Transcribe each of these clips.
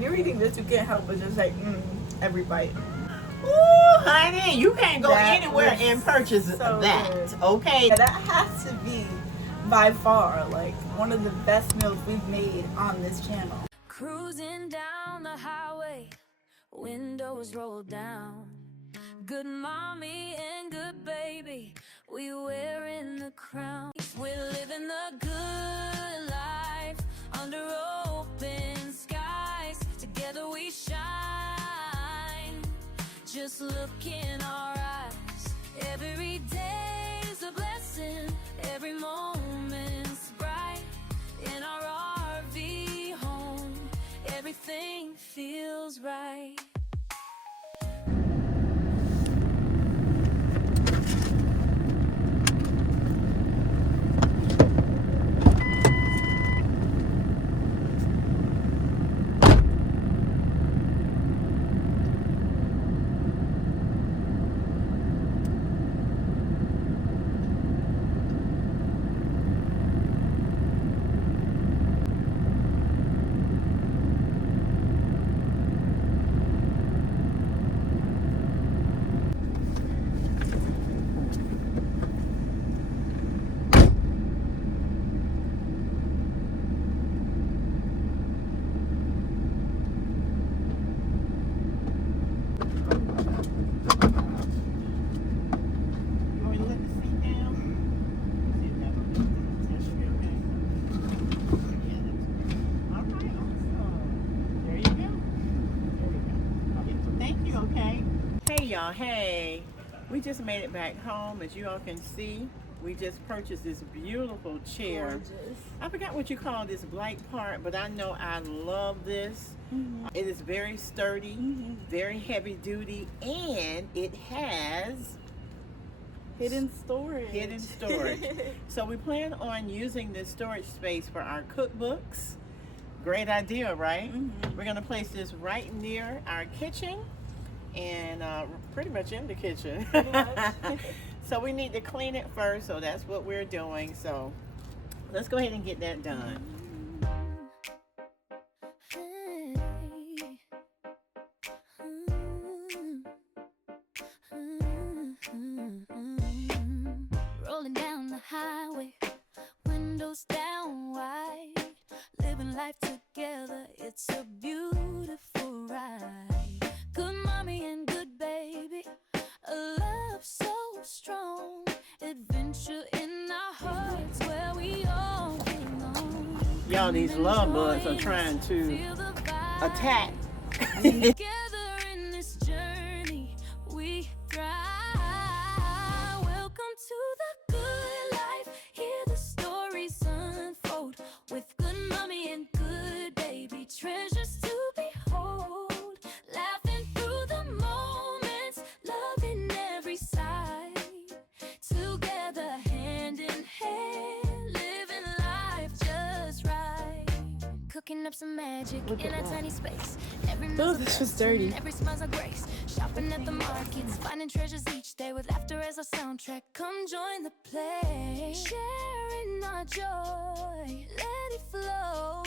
You're eating this, you can't help but just like, every bite. Ooh, honey, you can't go That anywhere was and purchase so that, good. okay? Yeah, that has to be by far like one of the best meals we've made on this channel. Cruising down the highway, windows rolled down. Good mommy and good baby, we wearing the crown. We're living the good life under open skies. Together we shine. Just look in our eyes. Every day's a blessing. Every moment's bright. In our RV home, everything feels right. Y'all, hey, we just made it back home. As you all can see, we just purchased this beautiful chair. Gorgeous. I forgot what you call this black part, but I know I love this. It is very sturdy, very heavy duty, and it has Hidden storage. So we plan on using this storage space for our cookbooks. Great idea, right? We're gonna place this right near our kitchen and pretty much in the kitchen. So we need to clean it first, so that's what we're doing. So let's go ahead and get that done. Rolling down the highway, windows down wide, living life together, it's a beautiful ride. Good mommy and good baby, a love so strong, adventure in our hearts where we all belong. Y'all, these love bugs are trying to attack. Together in this journey, we thrive. Welcome to the good life. Hear the stories unfold with good mommy and good baby. Treasures to behold. Laughing through the moments, loving every side. Together, hand in hand, living life just right. Cooking up some magic in a tiny space. Every meal's a this was blessing, dirty. every smile's a grace. Shopping at the markets, finding treasures each day with laughter as our soundtrack. Come join the play, sharing our joy. Let it flow.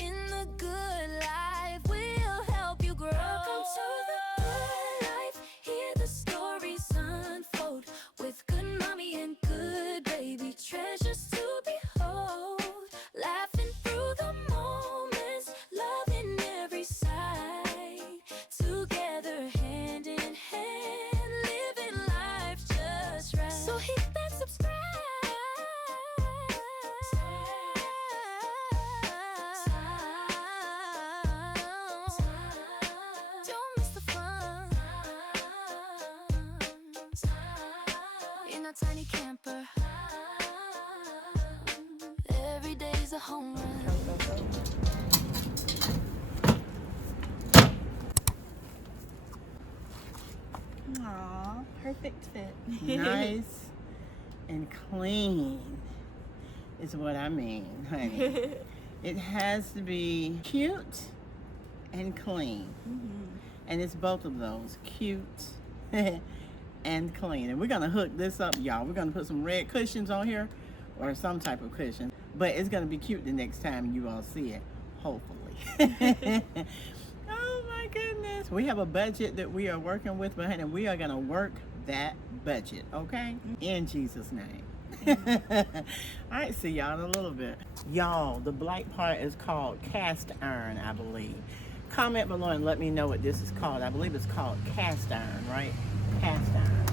In the good life, we'll help you grow. Welcome to the good life. Hear the stories unfold with good mommy and good baby. Treasures to behold. Laughing through the moments, loving every side. Together, hand in hand, living life just right. So hit that subscribe. Don't miss the fun. In a tiny camper, every day's a home run. Aww, perfect fit. Nice and clean is what I mean, honey. It has to be cute and clean. And it's both of those, cute and clean. And we're gonna hook this up, y'all. We're gonna put some red cushions on here or some type of cushion, but it's gonna be cute the next time you all see it, hopefully. Oh my goodness. We have a budget that we are working with, but honey, we are going to work that budget, okay? In Jesus' name. All right, see y'all in a little bit. Y'all, the black part is called cast iron, I believe. Comment below and let me know what this is called. I believe it's called cast iron, right? Cast iron.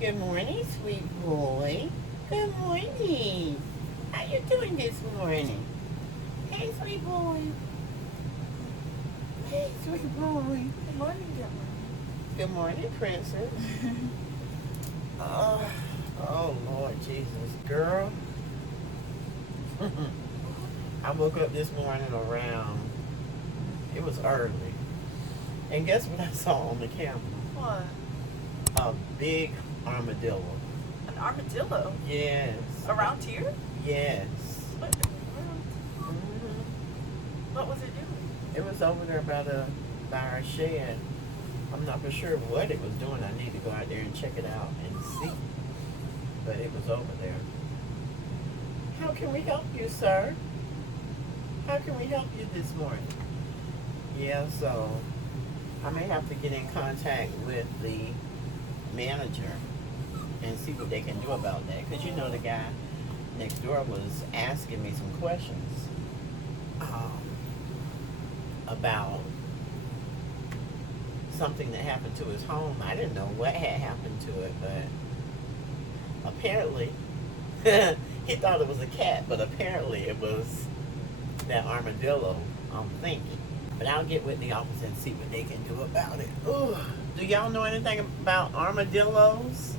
Good morning, sweet boy. Good morning. How you doing this morning? Hey, sweet boy. Hey, sweet boy. Good morning, Good morning, princess. Oh, Lord Jesus. Girl. I woke up this morning around, it was early. And guess what I saw on the camera? What? A big armadillo. An armadillo? Yes. Around here? Yes. What? What was it doing? It was over there by our shed. I'm not for sure what it was doing. I need to go out there and check it out and see. But it was over there. How can we help you, sir? How can we help you this morning? Yeah, so I may have to get in contact with the manager and see what they can do about that. Because you know the guy next door was asking me some questions about something that happened to his home. I didn't know what had happened to it, but apparently he thought it was a cat, but apparently it was that armadillo, I'm thinking. But I'll get with the office and see what they can do about it. Ooh. Do y'all know anything about armadillos?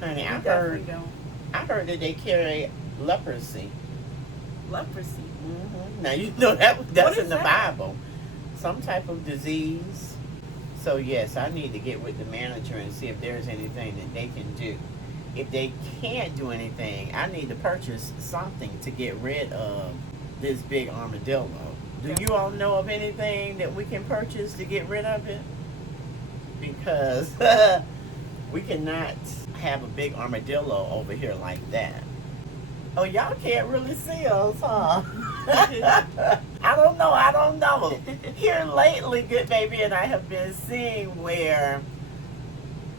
Honey, I heard that they carry leprosy. Leprosy? Mm-hmm. Now, you know that's in the that? Bible. Some type of disease. So, yes, I need to get with the manager and see if there's anything that they can do. If they can't do anything, I need to purchase something to get rid of this big armadillo. Do you all know of anything that we can purchase to get rid of it? Because we cannot have a big armadillo over here like that. Oh, y'all can't really see us, huh? I don't know. Here lately, Good Baby and I have been seeing where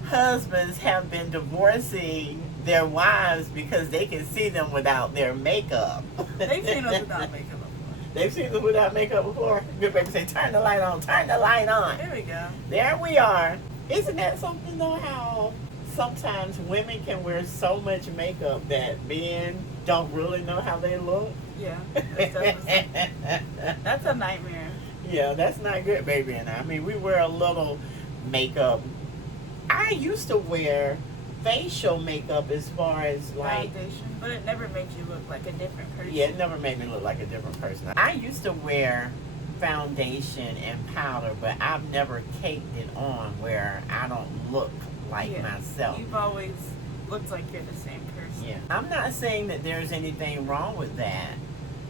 husbands have been divorcing their wives because they can see them without their makeup. They've seen us without makeup before. They've seen us without makeup before? Good Baby say, turn the light on, turn the light on. There we go. There we are. Isn't that something though, how sometimes women can wear so much makeup that men don't really know how they look? Yeah. That's a nightmare. Yeah, that's not good, baby. And I mean, we wear a little makeup. I used to wear facial makeup as far as like foundation, but it never made you look like a different person. Yeah, it never made me look like a different person. I used to wear foundation and powder, but I've never caked it on where I don't look like myself. You've always looked like you're the same person. Yeah. I'm not saying that there's anything wrong with that.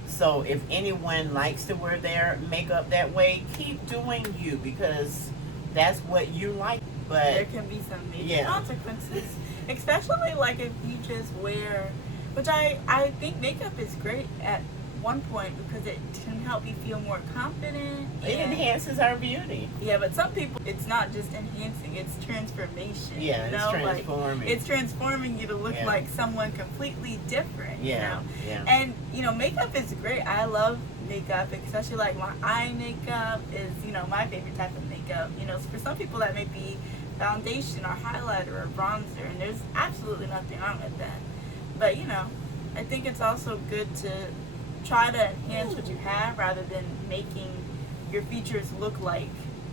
So if anyone likes to wear their makeup that way, keep doing you, because that's what you like. But there can be some major consequences, especially like if you just wear, which I think makeup is great at one point because it can help you feel more confident. It enhances our beauty. Yeah, but some people, it's not just enhancing, it's transformation. Yeah, you know? It's transforming. Like, it's transforming you to look like someone completely different. You know? And, you know, makeup is great. I love makeup, especially like my eye makeup is, you know, my favorite type of makeup. You know, for some people that may be foundation or highlighter or bronzer, and there's absolutely nothing wrong with that. But, you know, I think it's also good to try to enhance what you have rather than making your features look like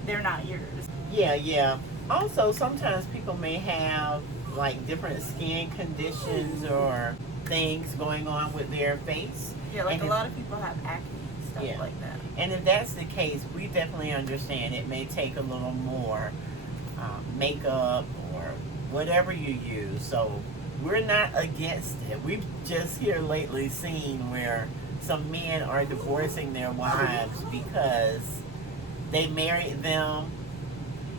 they're not yours. Yeah. Also, sometimes people may have like different skin conditions or things going on with their face. Yeah, like a lot of people have acne and stuff like that. And if that's the case, we definitely understand it may take a little more makeup or whatever you use. So we're not against it. We've just here lately seen where some men are divorcing their wives because they married them,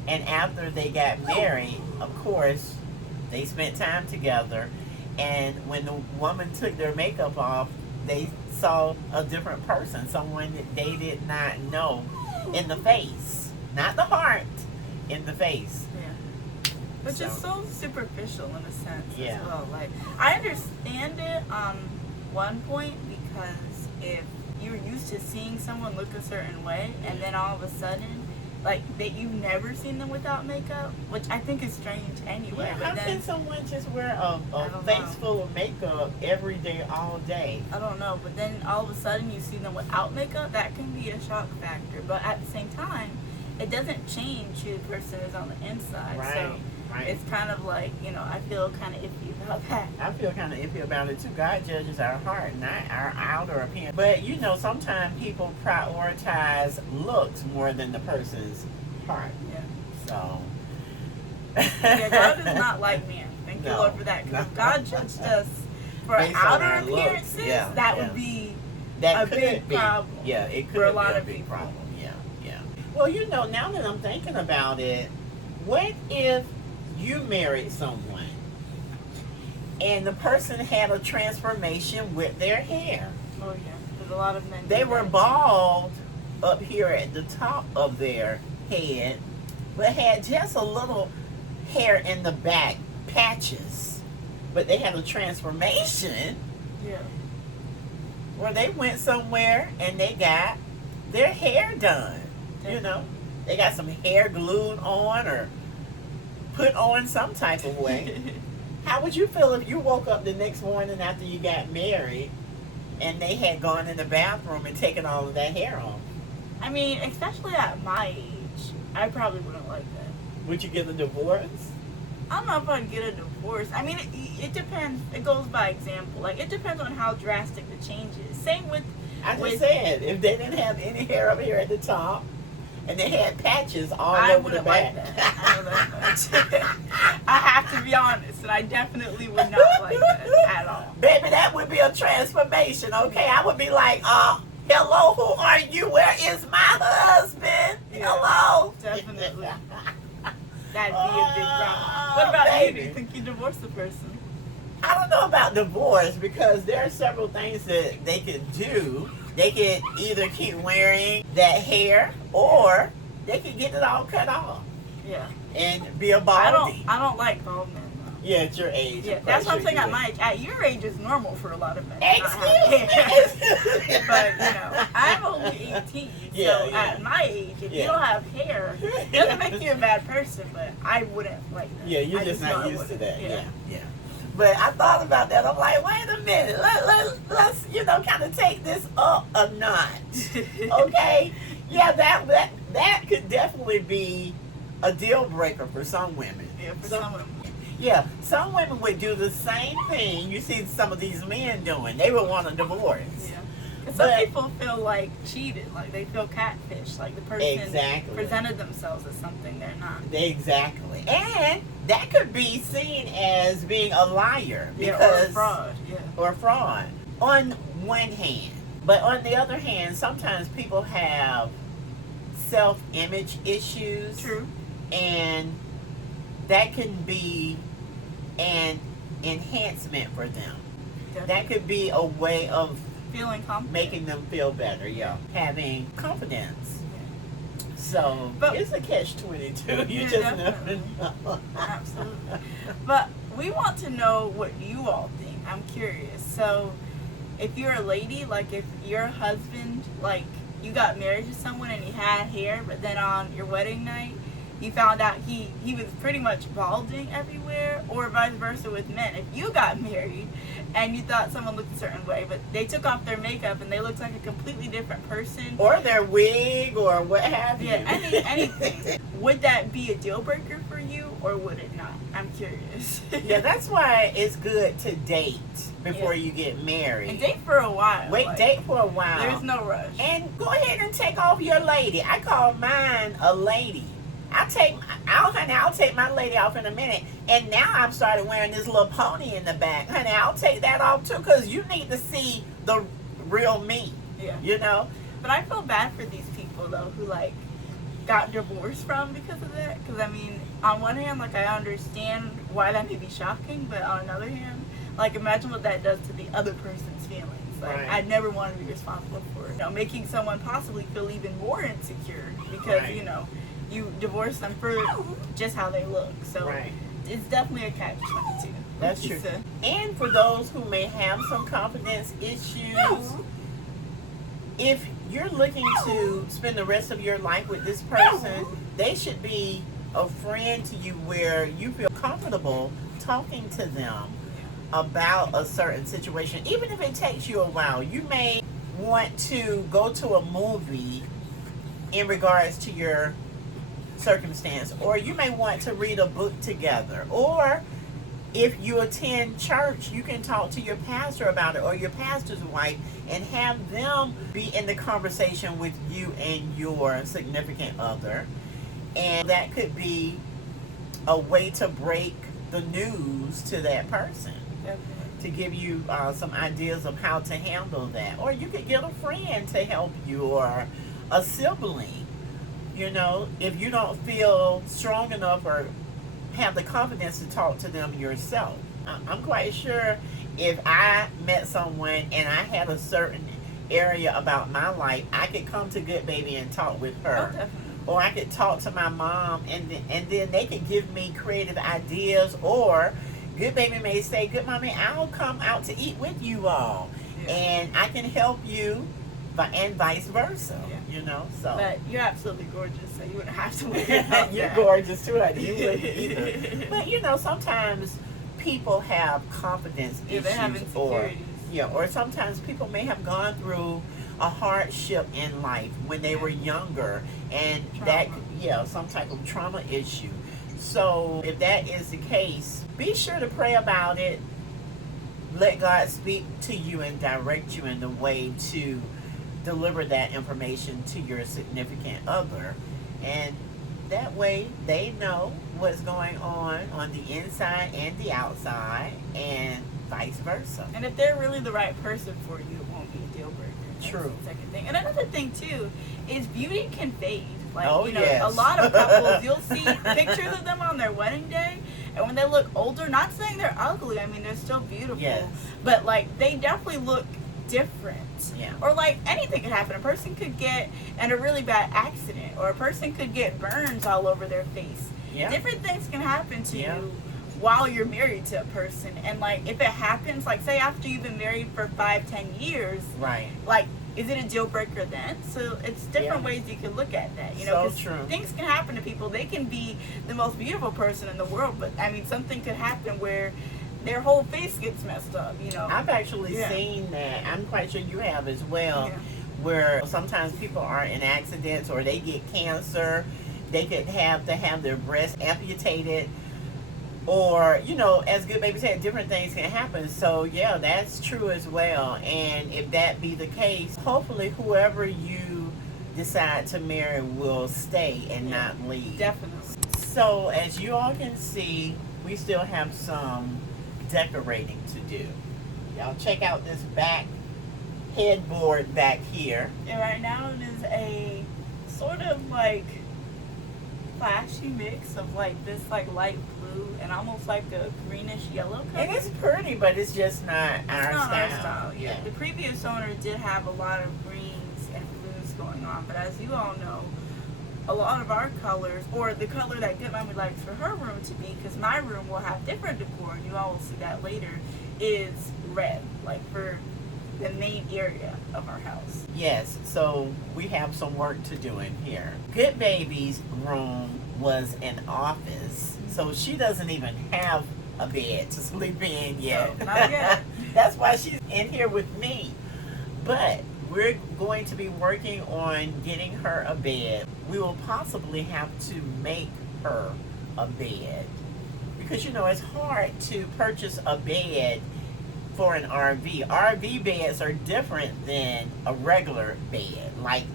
and after they got married, of course, they spent time together, And when the woman took their makeup off, they saw a different person, someone that they did not know, in the face, not the heart, in the face. Yeah. Which is so superficial in a sense yeah. as well. Like, I understand it on one point, because if you're used to seeing someone look a certain way, and then all of a sudden, like, that you've never seen them without makeup, which I think is strange anyway. Yeah, but how then, can someone just wear a face full of makeup every day, all day? I don't know, but then all of a sudden you see them without makeup, that can be a shock factor. But at the same time, it doesn't change who the person is on the inside. Right, so right. it's kind of like, you know, I feel kind of iffy about that. I feel kind of iffy about it too. God judges our heart, not our outer appearance. But you know, sometimes people prioritize looks more than the person's heart. Yeah. So. Yeah, God is not like man. Thank you, Lord, for that. Because if God judged us for outer appearances, that would be a big problem. Yeah, it could for a lot be a of big people. problem. Yeah, yeah. Well, you know, now that I'm thinking about it, what if you married someone and the person had a transformation with their hair? Oh yeah, there's a lot of men. They were bald up here at the top of their head, but had just a little hair in the back, patches. But they had a transformation. Yeah. Where they went somewhere and they got their hair done. You know, they got some hair glued on or put on some type of way. How would you feel if you woke up the next morning after you got married and they had gone in the bathroom and taken all of that hair off? I mean, especially at my age, I probably wouldn't like that. Would you get a divorce? I don't know if I'd get a divorce. I mean, it depends. It goes by example. Like, it depends on how drastic the change is. Same with... I just said, if they didn't have any hair up here at the top, and they had patches all over the back. Like that. I know that much. I have to be honest, and I definitely would not like that at all. Baby, that would be a transformation, okay? I would be like, hello, who are you? Where is my husband? Yeah, hello? Definitely. That'd be a big problem. What about you? Do you think you divorce the person? I don't know about divorce, because there are several things that they could do. They could either keep wearing that hair, or they could get it all cut off. Yeah. And be a baldy. I don't like bald men, though. Yeah, at your age. Yeah, that's what I'm saying. At my age, at your age, is normal for a lot of men. Excuse me. But you know, I'm only 18, so at my age, if you don't have hair, it doesn't make you a bad person. But I wouldn't like that. Yeah, you're just not used to that. Yeah. But I thought about that. I'm like, wait a minute. Let's kind of take this up a notch. Okay? Yeah, that could definitely be a deal breaker for some women. Yeah, for some women. Yeah, some women would do the same thing you see some of these men doing. They would want a divorce. Yeah. Some people feel like cheated, like they feel catfish, like the person presented themselves as something they're not. Exactly. And that could be seen as being a liar. Because, or fraud. Yeah. Or fraud. On one hand. But on the other hand, sometimes people have self-image issues. True. And that can be an enhancement for them. Definitely. That could be a way of feeling confident, making them feel better, having confidence. So, but it's a catch-22. You just never know. Absolutely. But we want to know what you all think. I'm curious. So, if you're a lady, like if your husband, like you got married to someone and he had hair, but then on your wedding night, you found out he was pretty much balding everywhere, or vice versa with men. If you got married and you thought someone looked a certain way, but they took off their makeup and they looked like a completely different person, or their wig, or what have you. Yeah, anything. Would that be a deal breaker for you, or would it not? I'm curious. Yeah, that's why it's good to date before you get married. And date for a while. Date for a while. There's no rush. And go ahead and take off your lady. I call mine a lady. I'll take my lady off in a minute. And now I've started wearing this little pony in the back. Honey, I'll take that off too, because you need to see the real me. Yeah. You know? But I feel bad for these people, though, who, like, got divorced from because of that. Because, I mean, on one hand, like, I understand why that may be shocking. But on another hand, like imagine what that does to the other person's feelings. Like Right. I never want to be responsible for, making someone possibly feel even more insecure because Right. you divorce them for just how they look. So Right. it's definitely a catch-22. That's true. So, And for those who may have some confidence issues, if you're looking to spend the rest of your life with this person, they should be a friend to you where you feel comfortable talking to them about a certain situation. Even if it takes you a while, you may want to go to a movie in regards to your circumstance, or you may want to read a book together, or if you attend church, you can talk to your pastor about it or your pastor's wife and have them be in the conversation with you and your significant other. And that could be a way to break the news to that person, to give you some ideas of how to handle that. Or you could get a friend to help you, or a sibling, if you don't feel strong enough or have the confidence to talk to them yourself. I'm quite sure if I met someone and I had a certain area about my life, I could come to Goodbaby and talk with her. definitely. Or I could talk to my mom, and then they could give me creative ideas. Or Goodbaby may say, Goodmommy, I'll come out to eat with you all, and I can help you, and vice versa. So. But you're absolutely gorgeous, so you wouldn't have to worry about You're that. gorgeous too. You wouldn't either. But sometimes people have confidence issues, they have insecurities. or sometimes people may have gone through a hardship in life when they were younger, and some type of trauma issue. So if that is the case, be sure to pray about it. Let God speak to you and direct you in the way to deliver that information to your significant other, and that way they know what's going on the inside and the outside, and vice versa. And if they're really the right person for you, it won't be a deal breaker. That's True. the second thing. And another thing too is beauty can fade. Like yes. a lot of couples, you'll see pictures of them on their wedding day, and when they look older, not saying they're ugly, I mean they're still beautiful. Yes. But like they definitely look different. Yeah. Or like anything could happen. A person could get in a really bad accident, or a person could get burns all over their face. Yeah. Different things can happen to you while you're married to a person. And like if it happens, like say after you've been married for 5-10 years, Right. like is it a deal breaker then? So it's different ways you can look at that. So true. Things can happen to people. They can be the most beautiful person in the world, but I mean something could happen where their whole face gets messed up, I've actually seen that. I'm quite sure you have as well, where sometimes people are in accidents or they get cancer. They could have to have their breast amputated, or as Goodbaby said, different things can happen. So that's true as well. And if that be the case, hopefully whoever you decide to marry will stay and not leave. Definitely. So as you all can see, we still have some decorating to do. Y'all check out this back headboard back here. And right now it is a sort of like flashy mix of like this like light blue and almost like a greenish yellow color. And it's pretty, but it's just not our style. Yeah. The previous owner did have a lot of greens and blues going on, but as you all know, a lot of our colors, or the color that Goodmommy likes for her room to be, because my room will have different decor, and you all will see that later, is red, like for the main area of our house. Yes, so we have some work to do in here. Goodbaby's room was an office, so she doesn't even have a bed to sleep in yet. No, not yet. That's why she's in here with me. But we're going to be working on getting her a bed. We will possibly have to make her a bed, because it's hard to purchase a bed for an RV. RV beds are different than a regular bed. Like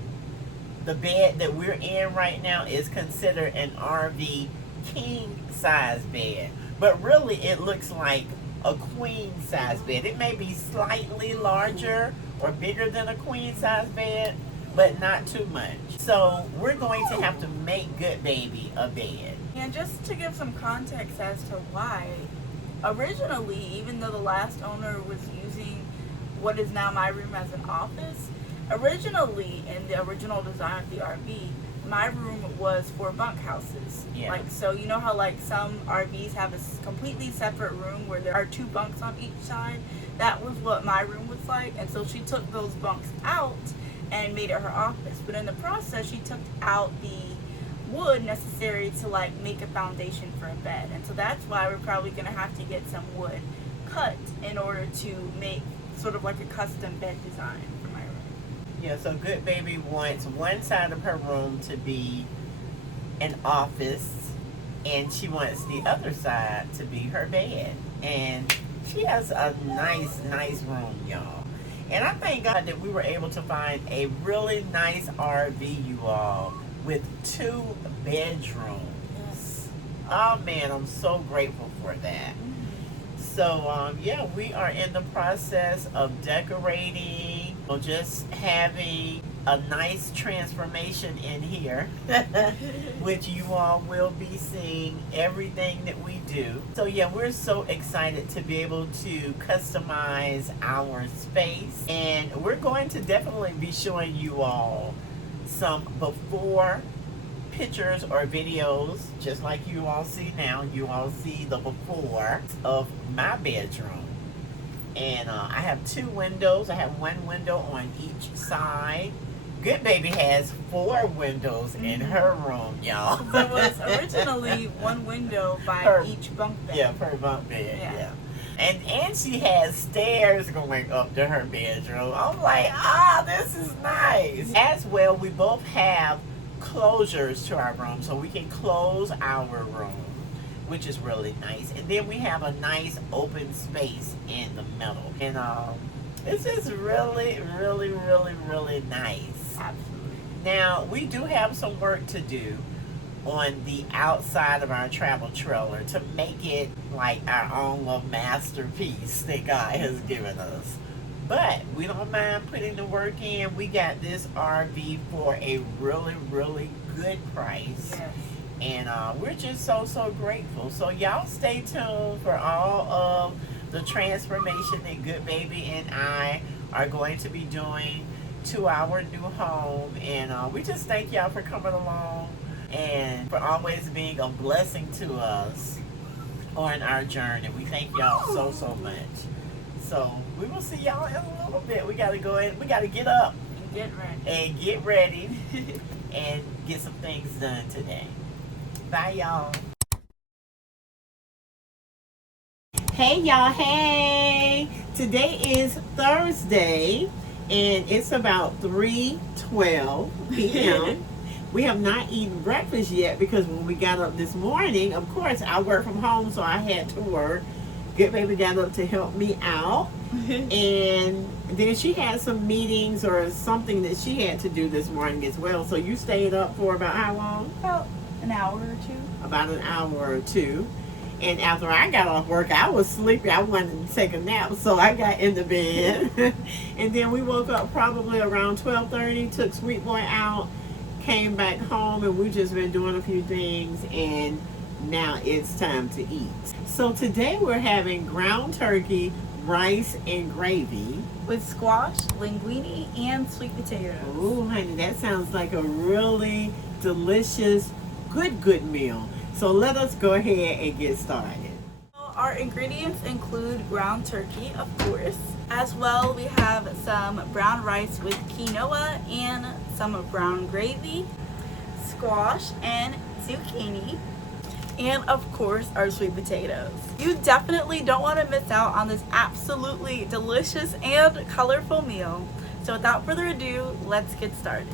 the bed that we're in right now is considered an RV king size bed, but really it looks like a queen size bed. It may be slightly larger or bigger than a queen size bed, but not too much. So we're going to have to make Goodbaby a bed. And just to give some context as to why originally, even though the last owner was using what is now my room as an office, originally in the original design of the RV, my room was for bunk houses. Yeah. Like, so you know how like some RVs have a completely separate room where there are 2 bunks on each side? That was what my room was like. And so she took those bunks out and made it her office. But in the process, she took out the wood necessary to like make a foundation for a bed. And so that's why we're probably going to have to get some wood cut in order to make sort of like a custom bed design for my room. Yeah, so Goodbaby wants one side of her room to be an office, and she wants the other side to be her bed. And she has a nice room, y'all. And I thank God that we were able to find a really nice RV, you all, with 2 bedrooms. Yes. Oh man, I'm so grateful for that. So yeah, we are in the process of decorating, or just having a nice transformation in here, which you all will be seeing everything that we do. So yeah, we're so excited to be able to customize our space, and we're going to definitely be showing you all some before pictures or videos, just like you all see now. You all see the before of my bedroom. And I have 2 windows. I have 1 window on each side. Goodbaby has 4 windows in her room, y'all. There was originally 1 window by each bunk bed. Yeah, per bunk bed, yeah. And she has stairs going up to her bedroom. I'm like, this is nice. As well, we both have closures to our room, so we can close our room, which is really nice. And then we have a nice open space in the middle, and it's just really nice. Absolutely. Now we do have some work to do on the outside of our travel trailer to make it like our own little masterpiece that God has given us. But we don't mind putting the work in. We got this RV for a really good price. Yes. And we're just so grateful. So y'all stay tuned for all of the transformation that Goodbaby and I are going to be doing to our new home. And we just thank y'all for coming along and for always being a blessing to us on our journey. We thank y'all so much. So we will see y'all in a little bit. We gotta go in. We gotta get up and get ready and get some things done today. Bye, y'all. Hey, y'all. Hey. Today is Thursday, and it's about 3:12 p.m. We have not eaten breakfast yet because when we got up this morning, of course, I work from home, so I had to work. Goodbaby got up to help me out, and then she had some meetings or something that she had to do this morning as well. So you stayed up for about how long? About an hour or 2. About an hour or 2. And after I got off work, I was sleepy. I wanted to take a nap, so I got in the bed. And then we woke up probably around 12:30, took Sweet Boy out, came back home, and we've just been doing a few things, and now it's time to eat. So today we're having ground turkey, rice, and gravy. With squash, linguine, and sweet potatoes. Ooh, honey, that sounds like a really delicious, good meal. So let us go ahead and get started. Our ingredients include ground turkey, of course. As well, we have some brown rice with quinoa and some brown gravy, squash and zucchini, and of course our sweet potatoes. You definitely don't want to miss out on this absolutely delicious and colorful meal. So without further ado, let's get started.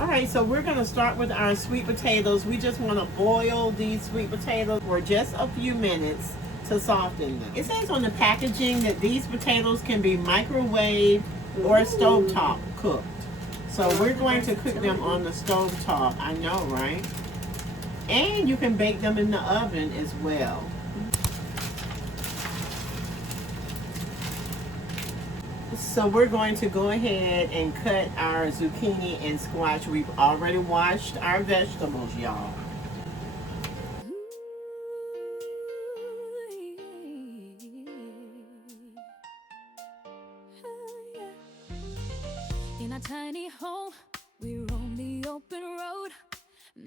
Alright, so we're going to start with our sweet potatoes. We just want to boil these sweet potatoes for just a few minutes to soften them. It says on the packaging that these potatoes can be microwaved or stovetop cooked. So we're going to cook them on the stovetop. I know, right? And you can bake them in the oven as well. So we're going to go ahead and cut our zucchini and squash. We've already washed our vegetables, y'all. In our tiny home, we're on the open road.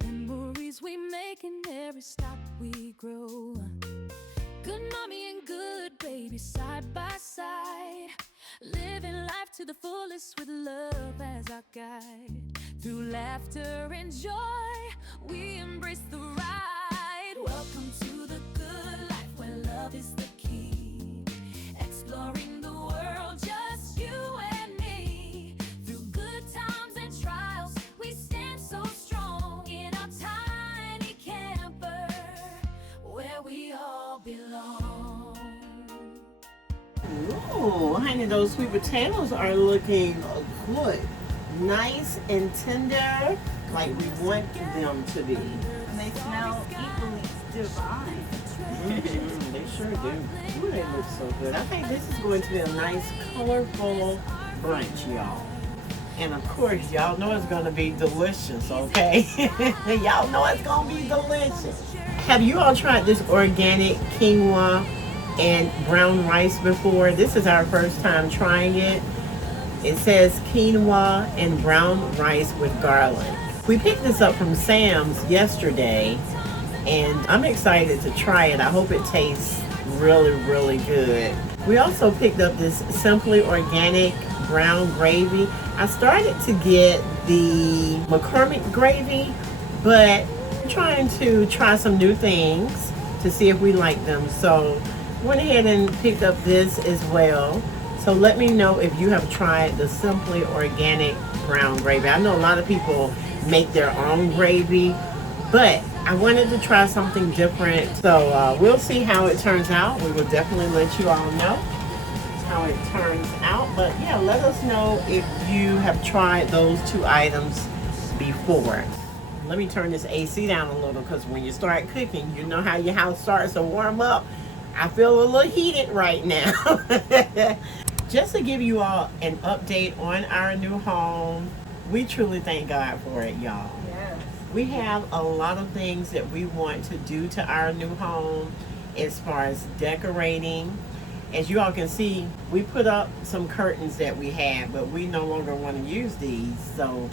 Memories we make in every stop we grow. Good mommy and good baby side by side, living life to the fullest with love as our guide. Through laughter and joy, we embrace the ride. Welcome to the good life where love is the key. Exploring the world, just you and me. Through good times and trials, we stand so strong in our tiny camper where we all belong. Ooh, honey, those sweet potatoes are looking good. Nice and tender, like we want them to be. And they smell equally divine. They sure do. Ooh, they look so good. I think this is going to be a nice, colorful brunch, y'all. And of course, y'all know it's going to be delicious, okay? Y'all know it's going to be delicious. Have you all tried this organic quinoa and brown rice before? This is our first time trying it. It says quinoa and brown rice with garlic. We picked this up from Sam's yesterday, and I'm excited to try it. I hope it tastes really, really good. We also picked up this Simply Organic brown gravy. I started to get the McCormick gravy, but I'm trying to try some new things to see if we like them. So went ahead and picked up this as well. So let me know if you have tried the Simply Organic brown gravy. I know a lot of people make their own gravy, but I wanted to try something different. So we'll see how it turns out. We will definitely let you all know how it turns out. But yeah, let us know if you have tried those two items before. Let me turn this AC down a little, because when you start cooking, you know how your house starts to warm up. I feel a little heated right now. Just to give you all an update on our new home, we truly thank God for it, y'all. Yes. We have a lot of things that we want to do to our new home as far as decorating. As you all can see, we put up some curtains that we had, but we no longer want to use these. So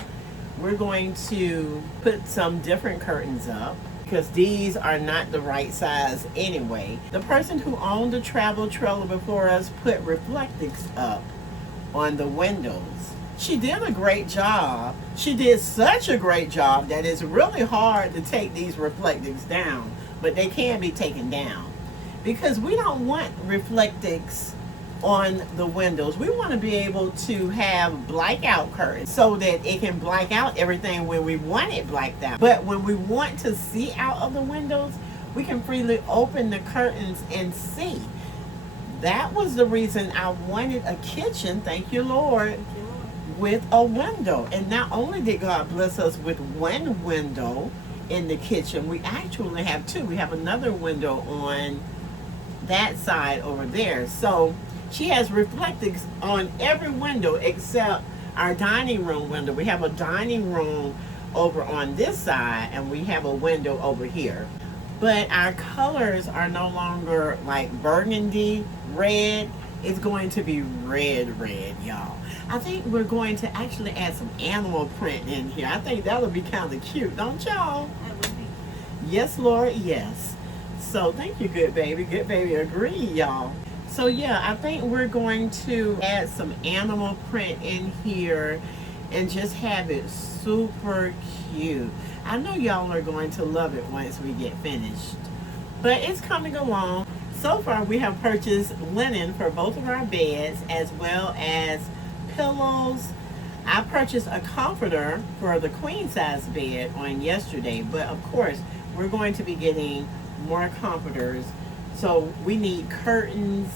we're going to put some different curtains up, because these are not the right size anyway. The person who owned the travel trailer before us put reflectors up on the windows. She did a great job. She did such a great job that it's really hard to take these reflectors down, but they can be taken down, because we don't want reflectors on the windows. We want to be able to have blackout curtains so that it can black out everything when we want it blacked out. But when we want to see out of the windows, we can freely open the curtains and see. That was the reason I wanted a kitchen, thank you Lord, with a window. And not only did God bless us with one window in the kitchen, we actually have two. We have another window on that side over there. So she has reflectors on every window except our dining room window. We have a dining room over on this side, and we have a window over here. But our colors are no longer like burgundy red. It's going to be red, y'all. I think we're going to actually add some animal print in here. I think that'll be kind of cute, don't y'all? That would be. Yes, Lord, yes. So thank you, good baby. Good baby agree, y'all. So yeah, I think we're going to add some animal print in here and just have it super cute. I know y'all are going to love it once we get finished. But it's coming along. So far we have purchased linen for both of our beds, as well as pillows. I purchased a comforter for the queen size bed on yesterday, but of course we're going to be getting more comforters. So we need curtains,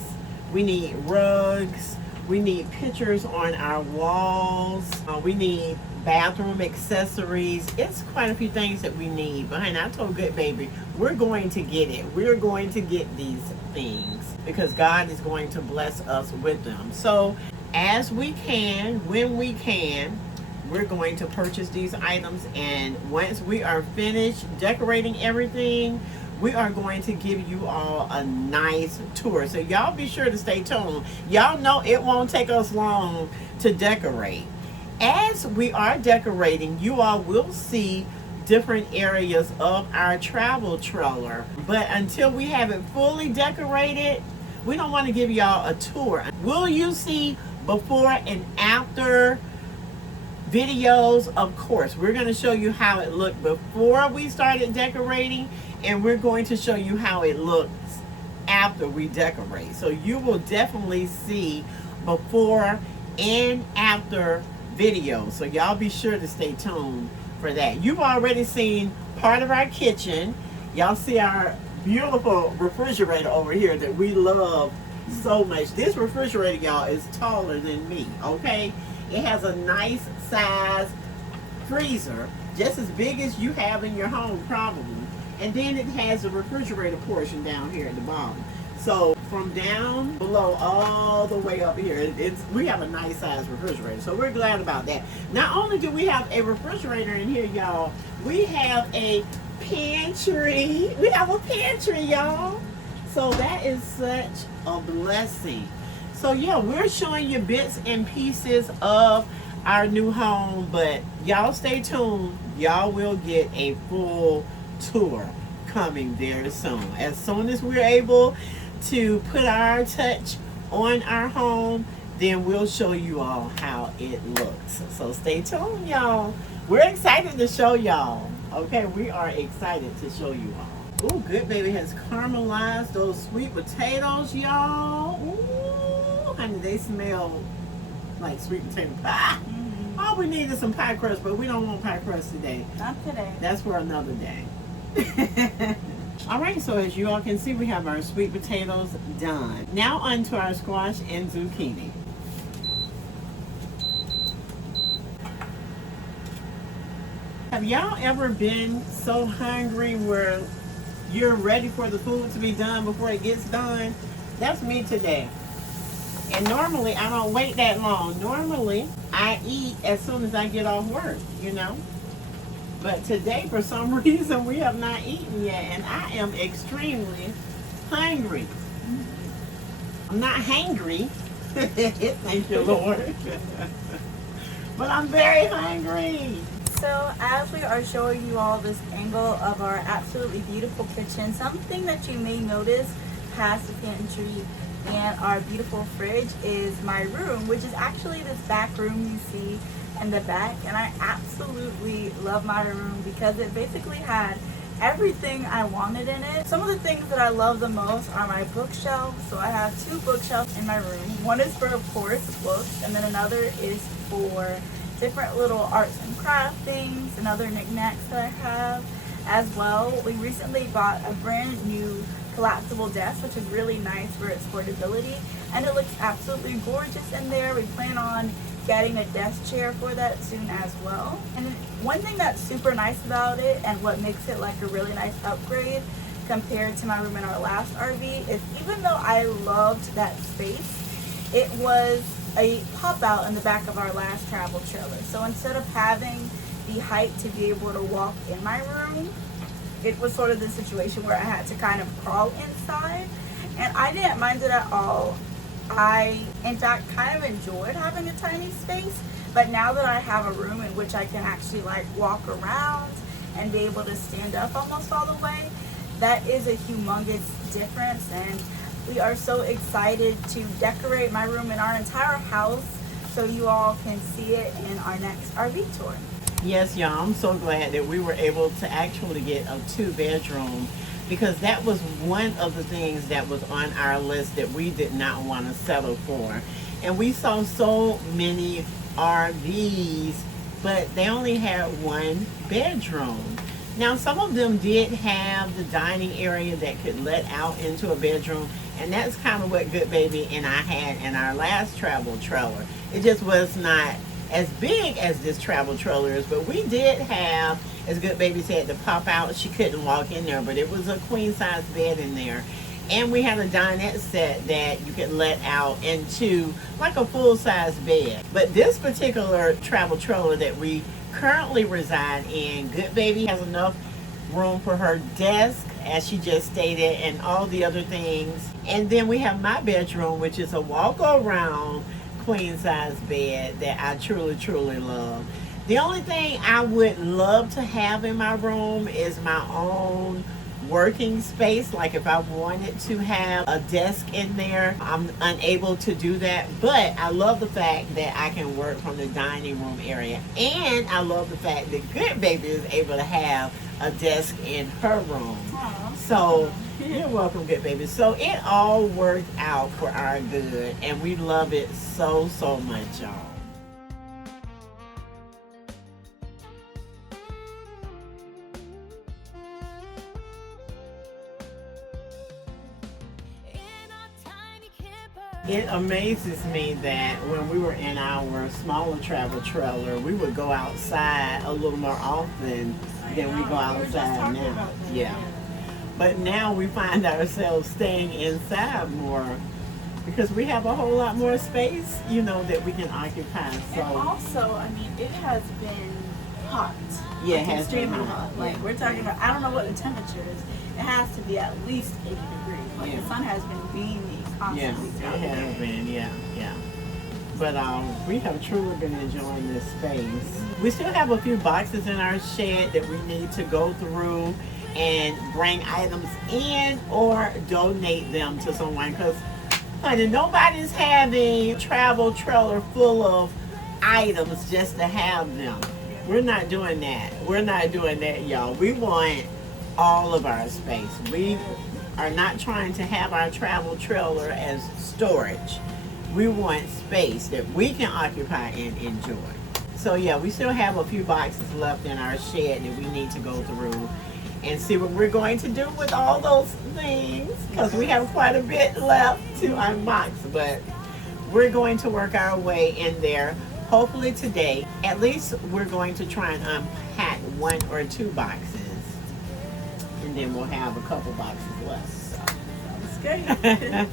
we need rugs, we need pictures on our walls, we need bathroom accessories. It's quite a few things that we need. But honey, I told good baby, we're going to get it. We're going to get these things because God is going to bless us with them. So as we can, when we can, we're going to purchase these items, and once we are finished decorating everything, we are going to give you all a nice tour. So y'all be sure to stay tuned. Y'all know it won't take us long to decorate. as we are decorating, you all will see different areas of our travel trailer. But until we have it fully decorated, we don't want to give y'all a tour. Will you see before and after videos? Of course, we're going to show you how it looked before we started decorating, and we're going to show you how it looks after we decorate. So you will definitely see before and after videos. So y'all be sure to stay tuned for that. You've already seen part of our kitchen. Y'all see our beautiful refrigerator over here that we love so much. This refrigerator, y'all, is taller than me, okay? It has a nice size freezer, just as big as you have in your home probably. And then it has a refrigerator portion down here at the bottom. So from down below all the way up here, we have a nice size refrigerator. So we're glad about that. Not only do we have a refrigerator in here, y'all, we have a pantry. We have a pantry, y'all. So that is such a blessing. So yeah, we're showing you bits and pieces of our new home, but y'all stay tuned. Y'all will get a full tour coming very soon. As soon as we're able to put our touch on our home, then we'll show you all how it looks. So stay tuned, y'all. We're excited to show y'all. Okay, we are excited to show you all. Ooh, Goodbaby has caramelized those sweet potatoes, y'all. Ooh, honey, they smell like sweet potato pie. All we need is some pie crust, but we don't want pie crust today. Not today. That's for another day. All right, so as you all can see, we have our sweet potatoes done. Now on to our squash and zucchini. Have y'all ever been so hungry where you're ready for the food to be done before it gets done? That's me today. And normally I don't wait that long. Normally I eat as soon as I get off work, you know. But today, for some reason, we have not eaten yet, and I am extremely hungry. I'm not hangry. Thank you, Lord. But I'm very hungry. So as we are showing you all this angle of our absolutely beautiful kitchen, something that you may notice past the pantry and our beautiful fridge is my room, which is actually this back room you see in the back. And I absolutely love my room because it basically had everything I wanted in it. Some of the things that I love the most are my bookshelves. So I have two bookshelves in my room. One is for, of course, books, and then another is for different little arts and craft things and other knickknacks that I have as well. We recently bought a brand new collapsible desk, which is really nice for its portability, and it looks absolutely gorgeous in there. We plan on getting a desk chair for that soon as well. And one thing that's super nice about it, and what makes it like a really nice upgrade compared to my room in our last RV, is even though I loved that space, it was a pop out in the back of our last travel trailer. So instead of having the height to be able to walk in my room, it was sort of the situation where I had to kind of crawl inside, and I didn't mind it at all. I, in fact, kind of enjoyed having a tiny space, but now that I have a room in which I can actually like walk around and be able to stand up almost all the way, that is a humongous difference. And we are so excited to decorate my room and our entire house so you all can see it in our next RV tour. Yes, y'all, I'm so glad that we were able to actually get a 2-bedroom, because that was one of the things that was on our list that we did not want to settle for. And we saw so many RVs, but they only had 1 bedroom. Now, some of them did have the dining area that could let out into a bedroom, and that's kind of what Goodbaby and I had in our last travel trailer. It just was not as big as this travel trailer is, but we did have, as Goodbaby said, the pop out. She couldn't walk in there, but it was a queen size bed in there. And we had a dinette set that you could let out into like a full size bed. But this particular travel trailer that we currently reside in, Goodbaby has enough room for her desk, as she just stated, and all the other things. And then we have my bedroom, which is a walk around queen size bed that I truly, truly love. The only thing I would love to have in my room is my own working space. Like if I wanted to have a desk in there, I'm unable to do that. But I love the fact that I can work from the dining room area. And I love the fact that Goodbaby is able to have a desk in her room. Aww. So you're welcome, Goodbaby. So it all worked out for our good, and we love it so, so much, y'all. It amazes me that when we were in our smaller travel trailer, we would go outside a little more often than we go outside now. Yeah. But now we find ourselves staying inside more because we have a whole lot more space, you know, that we can occupy. So and also, I mean, it has been hot. Yeah, like, it has been extremely hot. Like Yeah. we're talking about, I don't know what the temperature is. It has to be at least 80 degrees. Like Yeah. the sun has been beaming yeah, constantly. it throughout the has day. been, yeah. But we have truly been enjoying this space. We still have a few boxes in our shed that we need to go through and bring items in or donate them to someone, because honey, nobody's having a travel trailer full of items just to have them. We're not doing that. We're not doing that, y'all. We want all of our space. We are not trying to have our travel trailer as storage. We want space that we can occupy and enjoy. So yeah, we still have a few boxes left in our shed that we need to go through and see what we're going to do with all those things, because we have quite a bit left to unbox. But we're going to work our way in there. Hopefully today, at least we're going to try and unpack 1 or 2 boxes, and then we'll have a couple boxes left. So. Sounds good.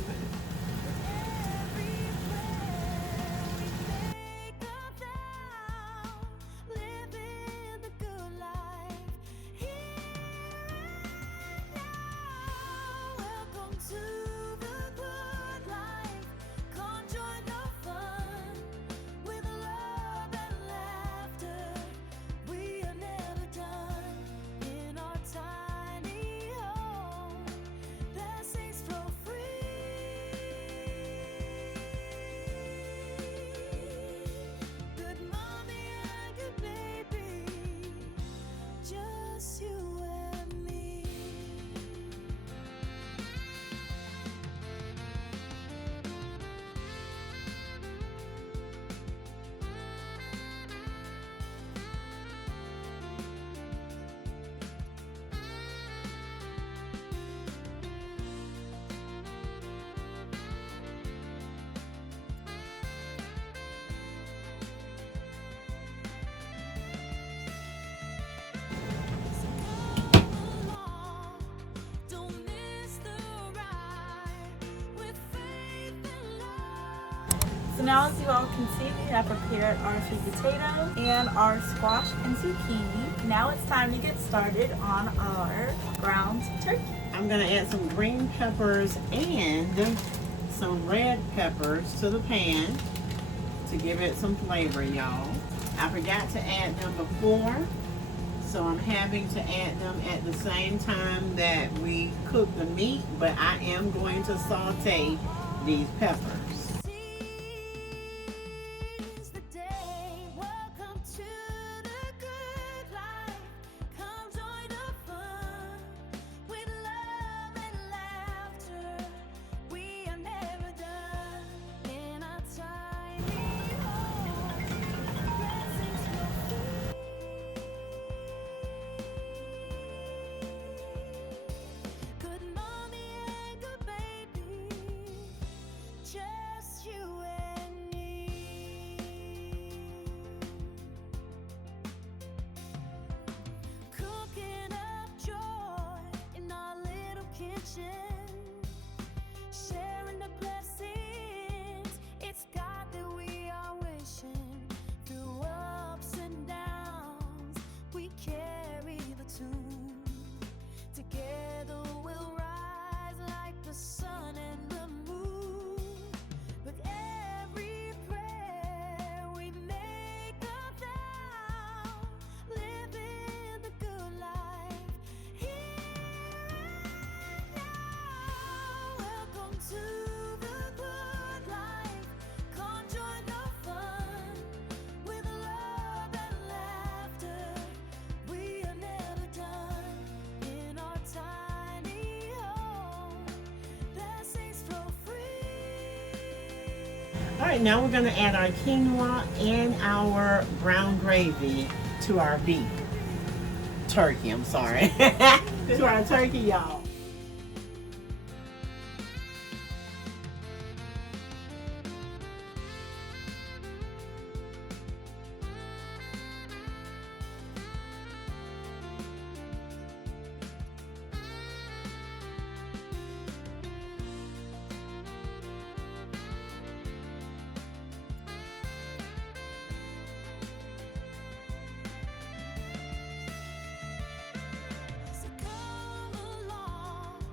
So now, as you all can see, we have prepared our sweet potatoes and our squash and zucchini. Now it's time to get started on our ground turkey. I'm going to add some green peppers and some red peppers to the pan to give it some flavor, y'all. I forgot to add them before, so I'm having to add them at the same time that we cook the meat, but I am going to saute these peppers. right, now we're gonna add our quinoa and our brown gravy to our beef. Turkey, I'm sorry. To our turkey, y'all. So come along,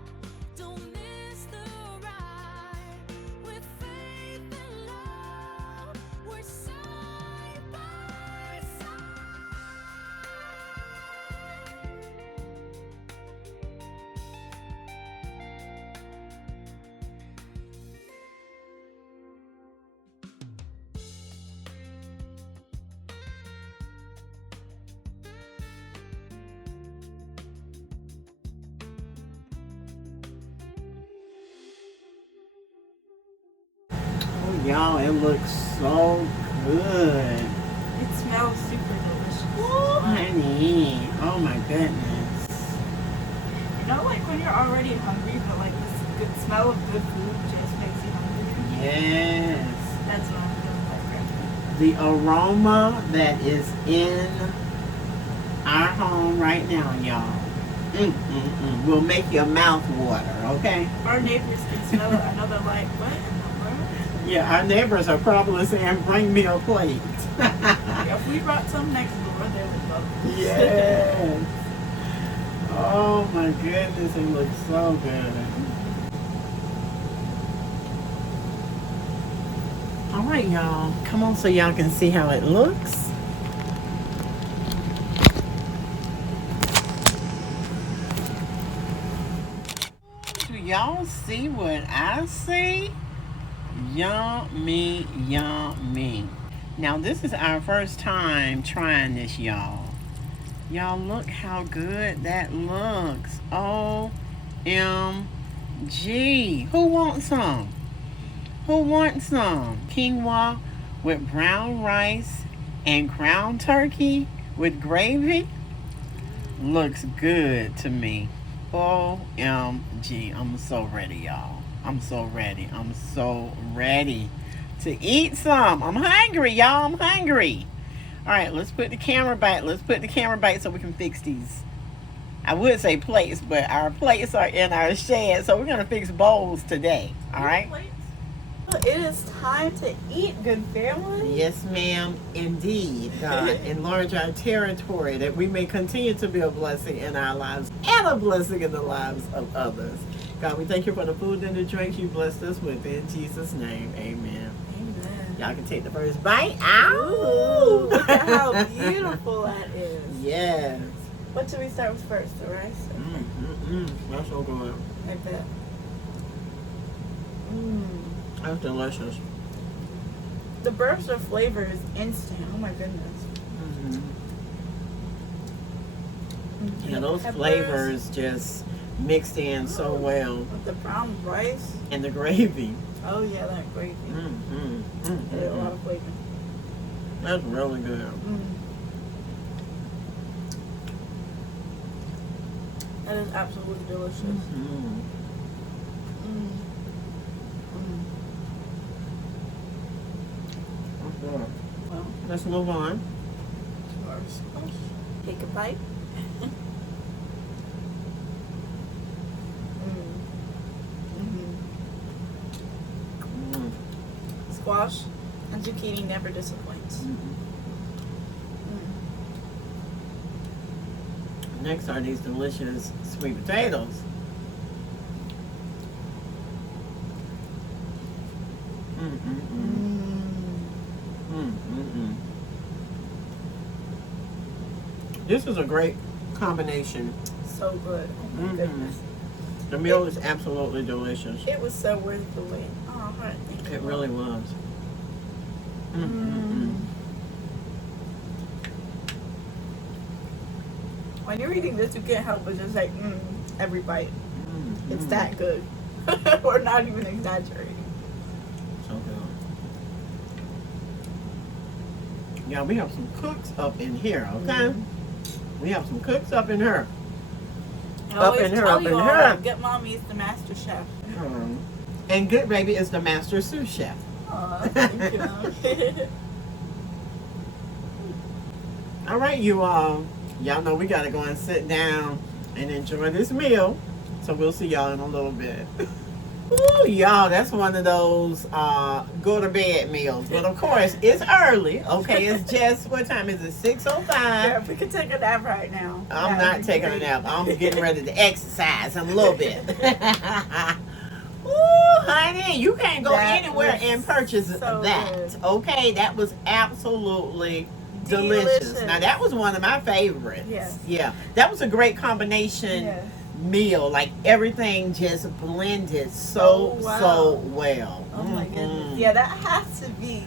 don't miss the ride. With faith and love, we're side by side. Oh, y'all, it looks so good. It smells super delicious. Ooh, honey. Oh my goodness. You know, like when you're already hungry, but like this good smell of good food just makes you hungry. Yes. That's what I'm feeling like right now. The aroma that is in our home right now, y'all, will make your mouth water, okay? Our neighbors can smell it. I know they're like, what in the world? Yeah, our neighbors are probably saying, bring me a plate. If we brought some next door, they would love it. Yes. Oh my goodness, it looks so good. All right, y'all. Come on so y'all can see how it looks. Do y'all see what I see? Yummy, yummy. Now, this is our first time trying this, y'all. Y'all, look how good that looks. OMG. Who wants some? Who wants some? Quinoa with brown rice and ground turkey with gravy? Looks good to me. OMG. I'm so ready, y'all. I'm so ready. I'm so ready to eat some. I'm hungry, y'all. I'm hungry. All right, let's put the camera back. Let's put the camera back so we can fix these. I would say plates, but our plates are in our shed, so we're going to fix bowls today. All right? It is time to eat, good family. Yes, ma'am. Indeed. God, enlarge our territory that we may continue to be a blessing in our lives and a blessing in the lives of others. God, we thank you for the food and the drinks you blessed us with. In Jesus' name, amen. Amen. Y'all can take the first bite. Ow! Look at how beautiful that is. Yes. What should we start with first? The rice? That's so good. I bet. That's delicious. The burst of flavor is instant. Oh my goodness. Yeah, those flavors just mixed in so well. With the brown rice. And the gravy. Oh yeah, that gravy. There's a lot of flavor. That's really good. That is absolutely delicious. Okay. Well, Let's move on. take a bite. Squash and zucchini never disappoints. Next are these delicious sweet potatoes. This is a great combination. So good. Oh my goodness. The meal is absolutely delicious. It was so worth the wait. Oh, heart, thank you. It really was. When you're eating this, you can't help but just like, every bite. It's that good. We're not even exaggerating. So good. Yeah, we have some cooks up in here, okay? We have some cooks up in here. Up in here. Goodmommy is the master chef. And Goodbaby is the master sous chef. Aw, thank you. All right, you all. Y'all know we got to go and sit down and enjoy this meal. So we'll see y'all in a little bit. Ooh, y'all, that's one of those go to bed meals. But of course, it's early. Okay, it's just, what time is it? 6:05. Yeah, we could take a nap right now. I'm not taking a nap. I'm getting ready to exercise a little bit. Ooh, honey, you can't go anywhere and purchase that. Good. Okay, that was absolutely delicious. Now, that was one of my favorites. Yes. Yeah, that was a great combination meal. Like, everything just blended so well. Oh my goodness. Yeah, that has to be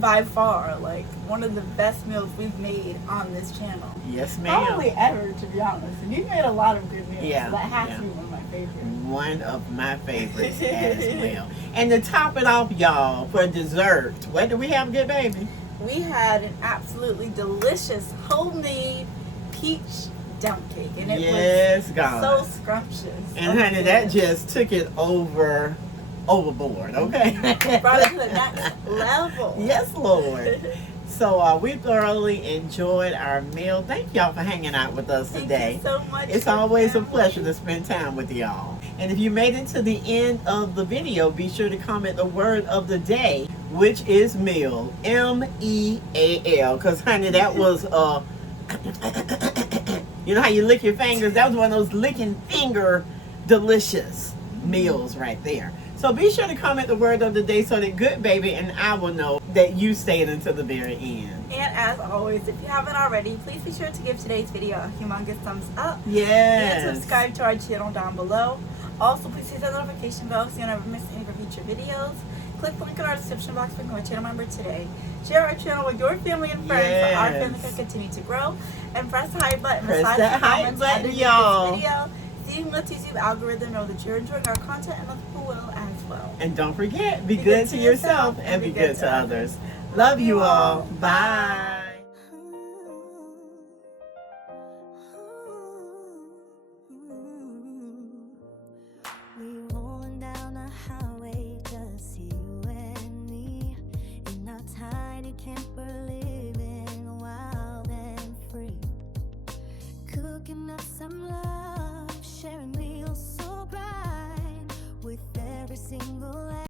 by far like one of the best meals we've made on this channel. Yes, ma'am. Probably ever, to be honest. And you've made a lot of good meals. Yeah. So that has to be one of my favorites. One of my favorites as well. And to top it off, y'all, for dessert, what do we have, Goodbaby? We had an absolutely delicious homemade peach dump cake. And it was so scrumptious. And honey, that just took it overboard, okay? Brought it to the next level. Yes, Lord. So we thoroughly enjoyed our meal. Thank y'all for hanging out with us today. Thank you so much. It's always a pleasure to spend time with y'all. And if you made it to the end of the video, be sure to comment the word of the day, which is meal, M-E-A-L. Because, honey, that was, you know how you lick your fingers? That was one of those licking finger delicious meals right there. So be sure to comment the word of the day so that Goodbaby and I will know that you stayed until the very end. And as always, if you haven't already, please be sure to give today's video a humongous thumbs up. Yes. And subscribe to our channel down below. Also, please hit the notification bell so you never miss any of our future videos. Click the link in our description box to become a channel member today. Share our channel with your family and friends so our family can continue to grow. And press the hype button. Press that hype button, y'all. This video. So you can let the YouTube algorithm know that you're enjoying our content and let people will as well. And don't forget, be good to yourself and be good to others. Love you all. Bye. We rolling down a highway, just you and me, in our tiny camper, living wild and free, cooking up some love, sharing meals so bright with every single